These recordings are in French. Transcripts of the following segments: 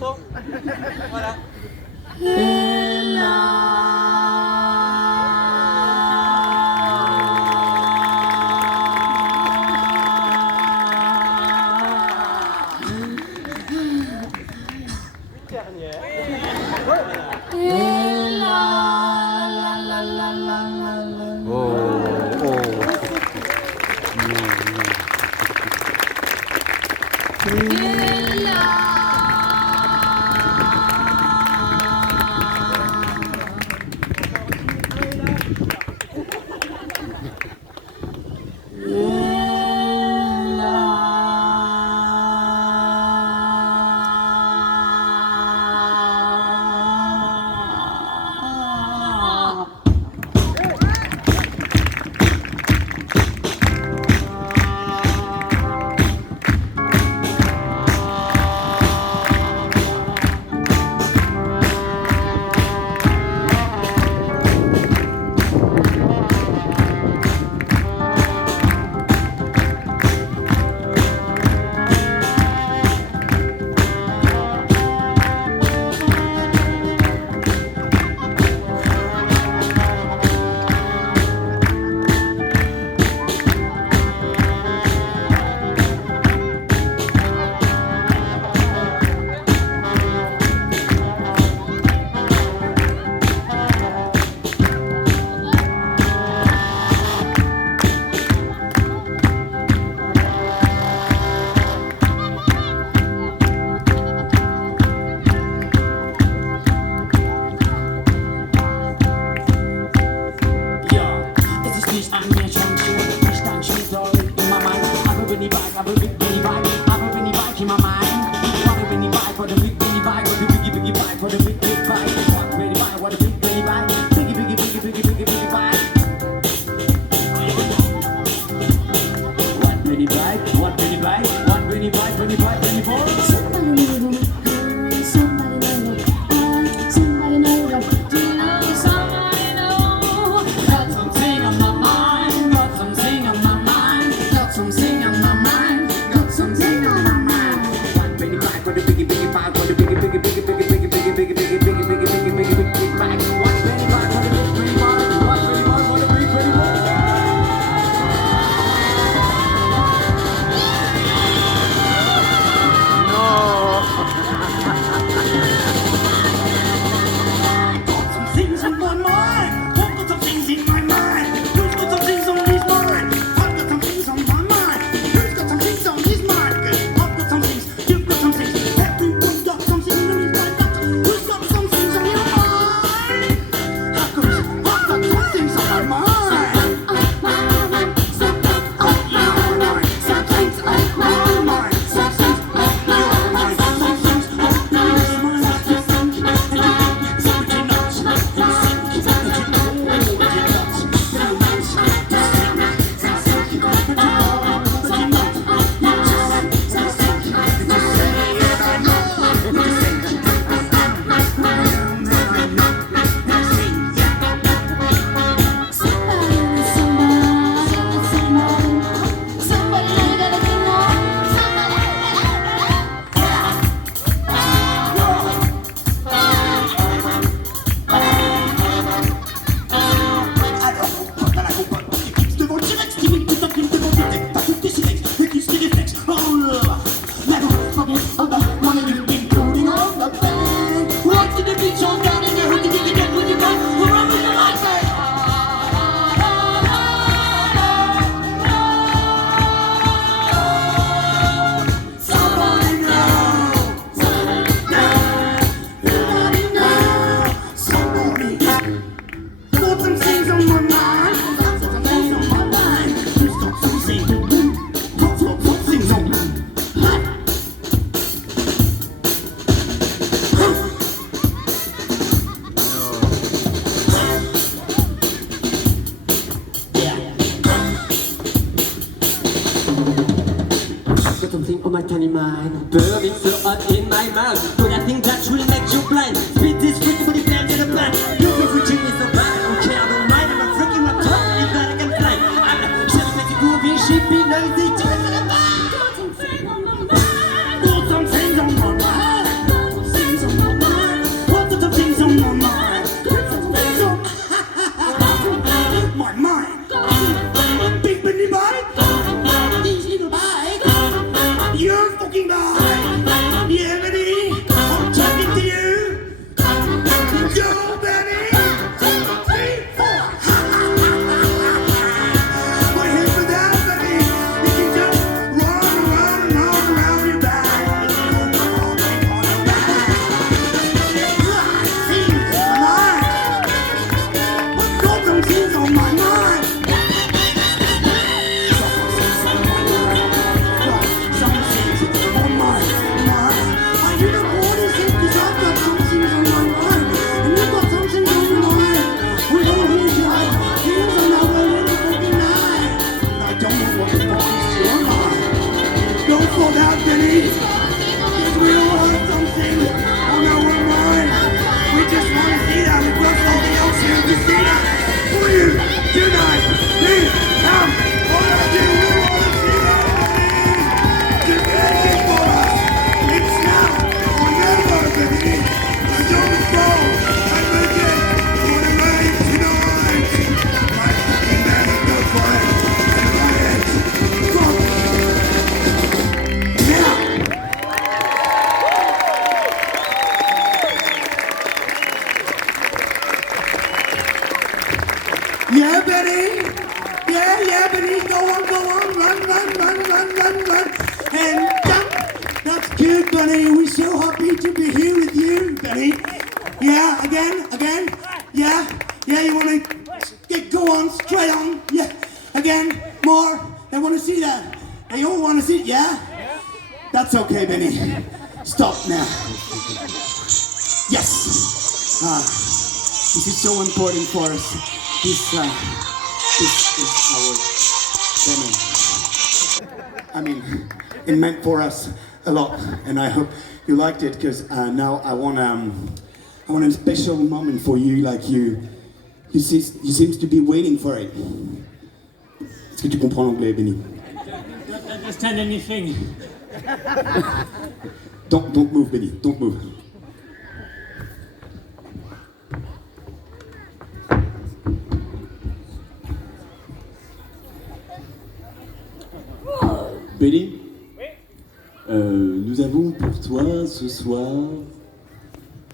bientôt. Voilà. something on my tiny mind. Burning so hot in my mouth. But I think that will make you blind. Speed this freaking body plan to the plan. You think routine is so bad, I don't care, I don't mind. I'm a freaking reptile, if that I can fly. I'm a charismatic groovy, sheepy, noisy, chicken to the back. Got something on my mind. Got something on my mind. Benny? Yeah, again? Yeah, you wanna go on, straight on? Yeah, again, more? They wanna see that? They all wanna see, yeah? That's okay, Benny. Stop now. Yes! This is so important for us. This is our Benny. I mean, it meant for us a lot, and I hope you liked it, because now I want a special moment for you, like you seems to be waiting for it. Est-ce que tu comprends l'anglais, Benny? Don't understand anything. Don't move, Benny. Don't move. Benny, nous avons pour toi ce soir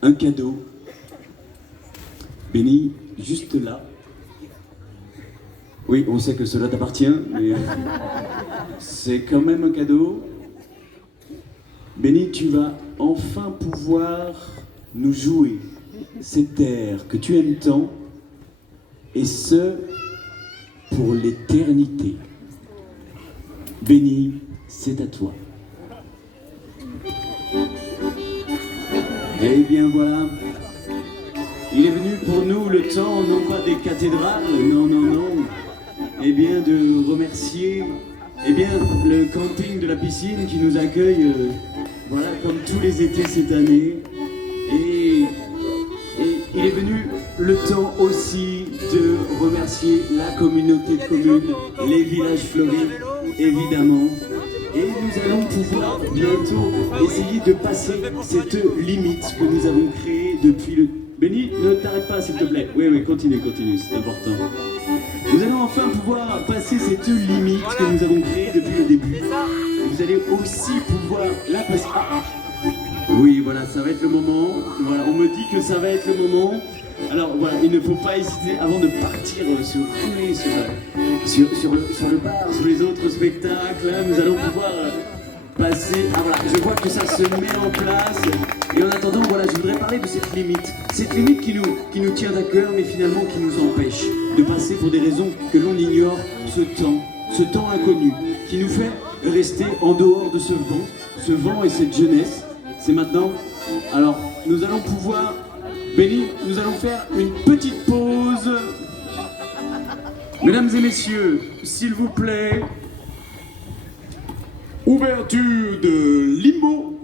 un cadeau. Benny, juste là. Oui, on sait que cela t'appartient, mais c'est quand même un cadeau. Benny, tu vas enfin pouvoir nous jouer cet air que tu aimes tant, et ce, pour l'éternité. Benny, c'est à toi. Eh bien voilà, il est venu pour nous le temps, non pas des cathédrales, non, eh bien de remercier, le camping de la piscine qui nous accueille, voilà, comme tous les étés cette année. Et il est venu le temps aussi de remercier la communauté de communes, les villages fleuris, évidemment. Et nous allons pouvoir bientôt essayer de passer cette limite que nous avons créée depuis le... Benny, ne t'arrête pas s'il te plaît. Oui, continue, c'est important. Nous allons enfin pouvoir passer cette limite que nous avons créée depuis le début. Vous allez aussi pouvoir la passer... Oui, voilà, ça va être le moment. Voilà, on me dit que ça va être le moment. Alors voilà, il ne faut pas hésiter avant de partir sur le bar, sur les autres spectacles. Nous allons pouvoir passer... Ah voilà, je vois que ça se met en place. Et en attendant, voilà, je voudrais parler de cette limite. Cette limite qui nous tient à cœur, mais finalement qui nous empêche de passer pour des raisons que l'on ignore ce temps inconnu, qui nous fait rester en dehors de ce vent et cette jeunesse. C'est maintenant. Alors, nous allons pouvoir... Benny, nous allons faire une petite pause. Mesdames et messieurs, s'il vous plaît, ouverture de Limo.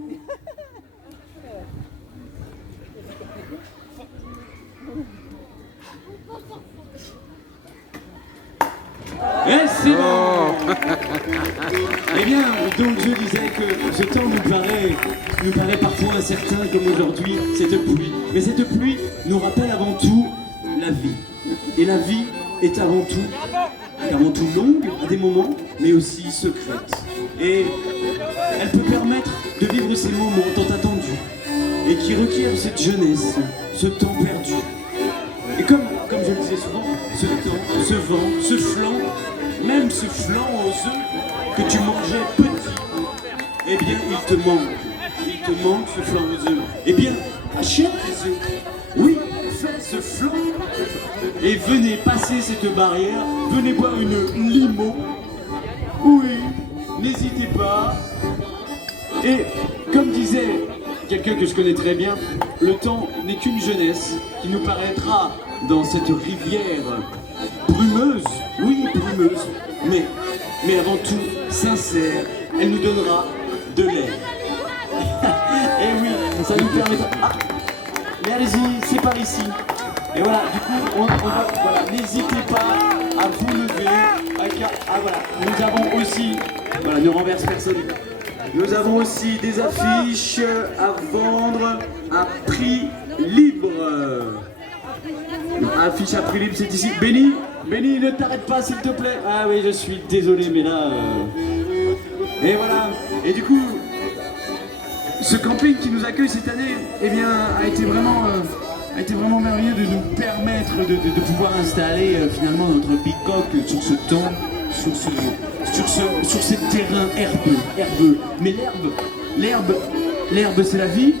Et c'est bon. Eh bien, donc je disais que ce temps nous paraît parfois incertain comme aujourd'hui, cette pluie. Mais cette pluie nous rappelle avant tout la vie. Et la vie est avant tout longue à des moments, mais aussi secrète. Et elle peut permettre de vivre ces moments tant attendus et qui requièrent cette jeunesse, ce temps perdu. Et comme je le disais souvent, ce temps, ce vent, ce flanc, même ce flanc aux œufs que tu mangeais petit, eh bien il te manque. Il te manque ce flanc aux œufs. Eh bien, achète des œufs. Oui, faites ce flanc. Et venez passer cette barrière. Venez boire une limo. Oui, n'hésitez pas. Et comme disait quelqu'un que je connais très bien, le temps n'est qu'une jeunesse qui nous paraîtra dans cette rivière brumeuse. Oui, brumeuse. Mais avant tout, sincère. Elle nous donnera de l'air. Et oui, ça nous permettra... Ah, mais allez-y, c'est par ici. Et voilà, du coup, on va... Voilà, n'hésitez pas à vous lever. Ah voilà, nous avons aussi... Voilà, ne renverse personne. Nous avons aussi des affiches à vendre à prix libre. Affiche à prix libre, c'est ici. Benny, ne t'arrête pas s'il te plaît. Ah oui, je suis désolé, mais là... Et voilà, et du coup... Ce camping qui nous accueille cette année, eh bien, a été vraiment merveilleux de nous permettre de pouvoir installer finalement notre bicoque sur ce temps, sur ces terrains herbeux. Mais l'herbe c'est la vie.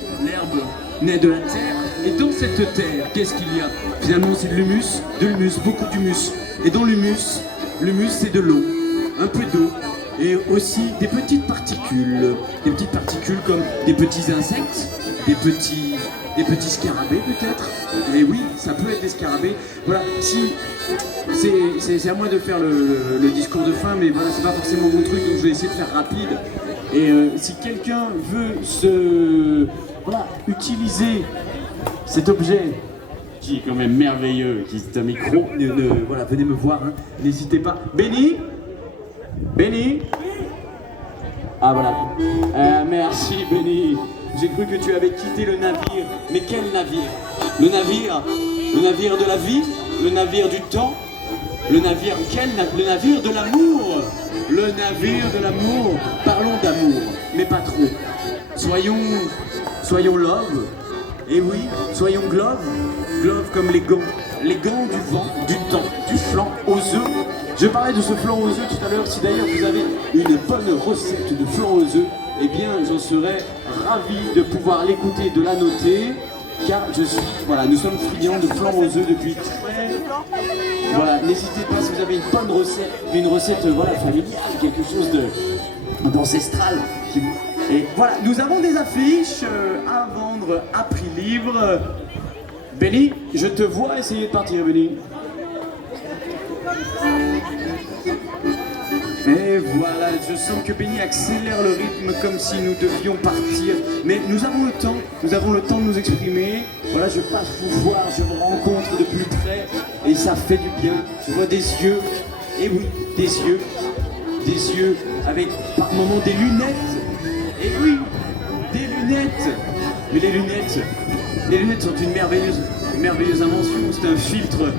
naît de la terre. Et dans cette terre, qu'est-ce qu'il y a? Finalement, c'est de l'humus, beaucoup d'humus. Et dans l'humus c'est de l'eau, un peu d'eau, et aussi des petites particules comme des petits insectes, des petits scarabées peut-être. Et oui, ça peut être des scarabées. Voilà, si c'est à moi de faire le discours de fin, mais voilà, c'est pas forcément mon truc, donc je vais essayer de faire rapide. Et si quelqu'un veut utiliser cet objet qui est quand même merveilleux, qui est un micro, voilà, venez me voir, hein, n'hésitez pas. Benny, ah voilà, merci Benny. J'ai cru que tu avais quitté le navire, mais quel navire? Le navire de la vie, le navire du temps, le navire de l'amour, le navire de l'amour. Parlons d'amour, mais pas trop. Soyons love. Et oui, soyons glove comme les gants du vent, du temps, du flan aux œufs. Je parlais de ce flan aux œufs tout à l'heure. Si d'ailleurs vous avez une bonne recette de flan aux œufs, eh bien j'en serais ravi de pouvoir l'écouter et de la noter, car nous sommes friands de flan aux œufs depuis très... Voilà, n'hésitez pas si vous avez une recette familiale, quelque chose d'ancestral. Et voilà, nous avons des affiches à vendre à prix libre. Benny, je te vois essayer de partir, Benny. Et voilà, je sens que Benny accélère le rythme comme si nous devions partir. Mais nous avons le temps de nous exprimer. Voilà, je passe vous voir, je vous rencontre de plus près. Et ça fait du bien. Je vois des yeux. Et oui, des yeux avec par moments des lunettes. Et oui, des lunettes. Mais les lunettes sont une merveilleuse invention. C'est un filtre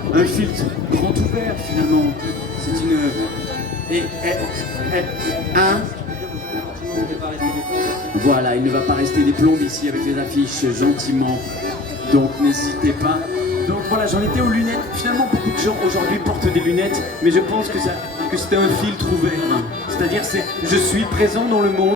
grand ouvert finalement. C'est une... Voilà, il ne va pas rester des plombes ici avec les affiches gentiment. Donc n'hésitez pas. Donc voilà, j'en étais aux lunettes. Finalement, beaucoup de gens aujourd'hui portent des lunettes, mais je pense que c'est un filtre ouvert. C'est-à-dire, je suis présent dans le monde.